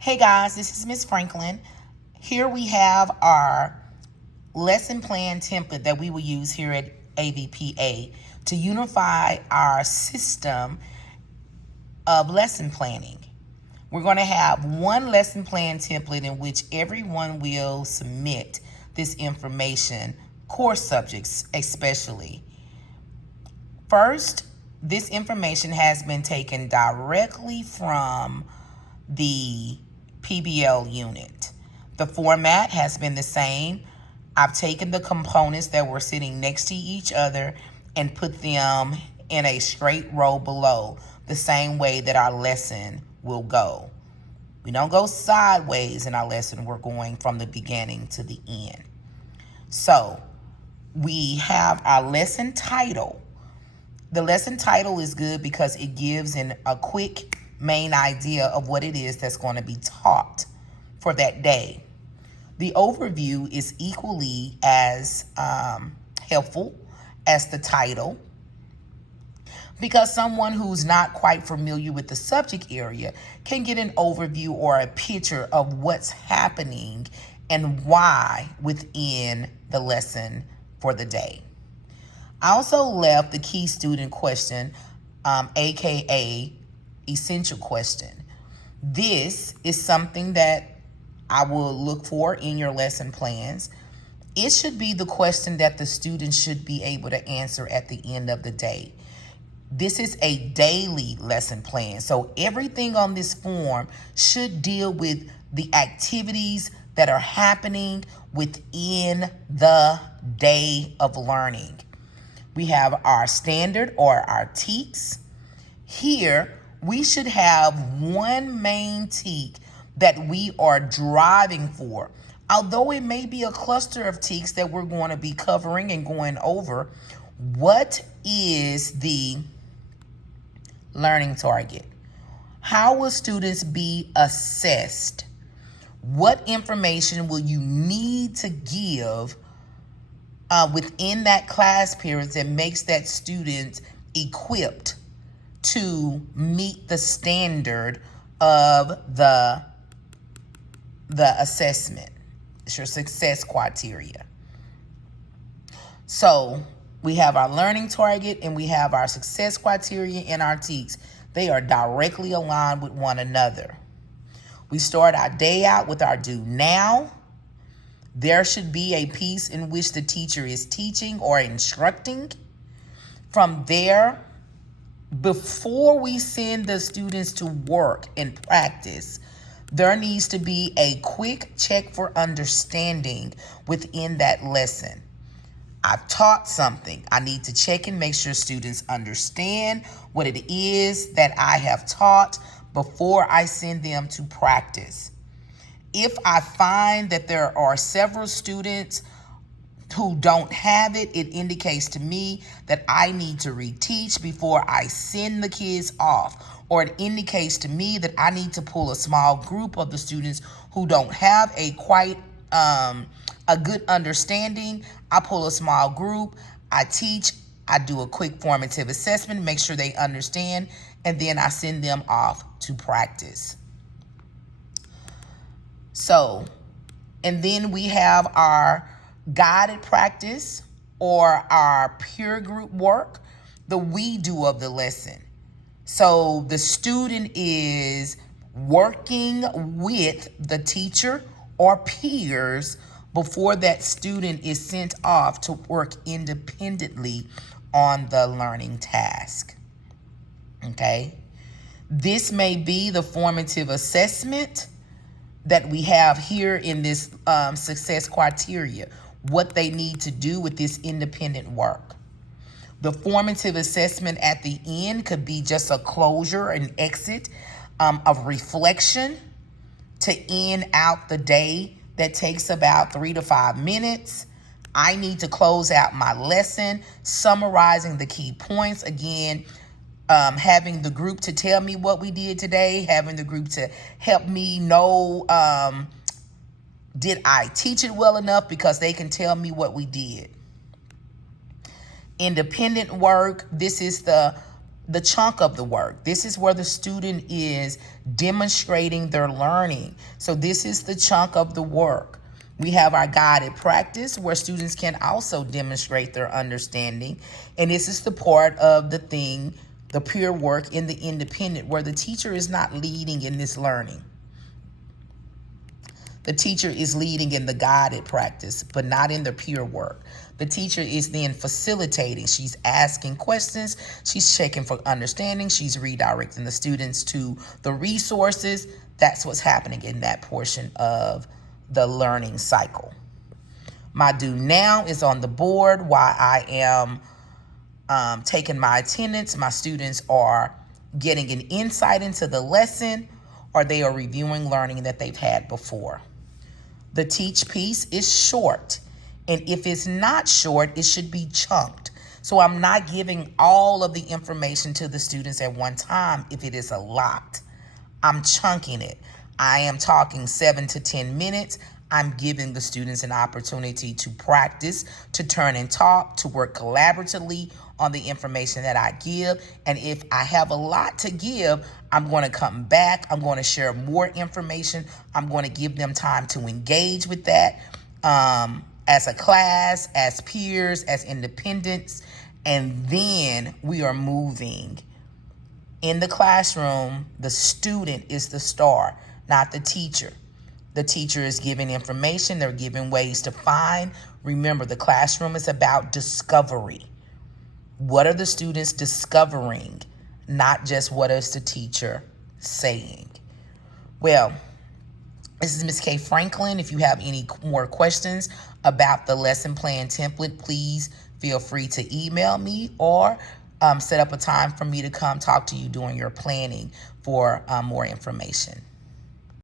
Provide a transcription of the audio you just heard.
Hey guys, this is Miss Franklin. Here we have our lesson plan template that we will use here at AVPA to unify our system of lesson planning. We're going to have one lesson plan template in which everyone will submit this information, course subjects especially. First, this information has been taken directly from the PBL unit. The format has been the same. I've taken the components that were sitting next to each other and put them in a straight row below, the same way that our lesson will go. We don't go sideways in our lesson. We're going from the beginning to the end. So we have our lesson title. The lesson title is good because it gives a quick main idea of what it is that's going to be taught for that day. The overview is equally as helpful as the title, because someone who's not quite familiar with the subject area can get an overview or a picture of what's happening and why within the lesson for the day. I also left the key student question, aka essential question. This is something that I will look for in your lesson plans. It should be the question that the student should be able to answer at the end of the day. This is a daily lesson plan, so everything on this form should deal with the activities that are happening within the day of learning. We have our standard or our TEKS. Here, we should have one main TEK that we are driving for. Although it may be a cluster of TEKs that we're going to be covering and going over, what is the learning target? How will students be assessed? What information will you need to give within that class period that makes that student equipped to meet the standard of the assessment? It's your success criteria. So we have our learning target and we have our success criteria and our TEKs. They are directly aligned with one another. We start our day out with our do now. There should be a piece in which the teacher is teaching or instructing. From there, before we send the students to work and practice, there needs to be a quick check for understanding within that lesson. I've taught something. I need to check and make sure students understand what it is that I have taught before I send them to practice. If I find that there are several students who don't have it, it indicates to me that I need to reteach before I send the kids off. Or it indicates to me that I need to pull a small group of the students who don't have a good understanding. I pull a small group, I teach, I do a quick formative assessment, make sure they understand, and then I send them off to practice. So, and then we have our guided practice or our peer group work, the we do of the lesson. So the student is working with the teacher or peers before that student is sent off to work independently on the learning task. Okay? This may be the formative assessment that we have here in this success criteria, what they need to do with this independent work. The formative assessment at the end could be just a closure, an exit of reflection to end out the day that takes about 3 to 5 minutes. I need to close out my lesson, summarizing the key points. Again, having the group to tell me what we did today, having the group to help me know, did I teach it well enough, because they can tell me what we did. Independent work, this is the the chunk of the work. This is where the student is demonstrating their learning. So this is the chunk of the work. We have our guided practice where students can also demonstrate their understanding. And this is the part of the thing, the peer work in the independent, where the teacher is not leading in this learning. The teacher is leading in the guided practice, but not in the peer work. The teacher is then facilitating. She's asking questions. She's checking for understanding. She's redirecting the students to the resources. That's what's happening in that portion of the learning cycle. My do now is on the board while I am taking my attendance. My students are getting an insight into the lesson, or they are reviewing learning that they've had before. The teach piece is short, and if it's not short, it should be chunked. So I'm not giving all of the information to the students at one time if it is a lot. I'm chunking it. I am talking 7 to 10 minutes. I'm giving the students an opportunity to practice, to turn and talk, to work collaboratively on the information that I give. And if I have a lot to give, I'm going to come back. I'm going to share more information. I'm going to give them time to engage with that as a class, as peers, as independents. And then we are moving. In the classroom, the student is the star, not the teacher. The teacher is giving information. They're giving ways to find. Remember, the classroom is about discovery. What are the students discovering? Not just what is the teacher saying. Well, this is Ms. K. Franklin. If you have any more questions about the lesson plan template, please feel free to email me or set up a time for me to come talk to you during your planning for more information.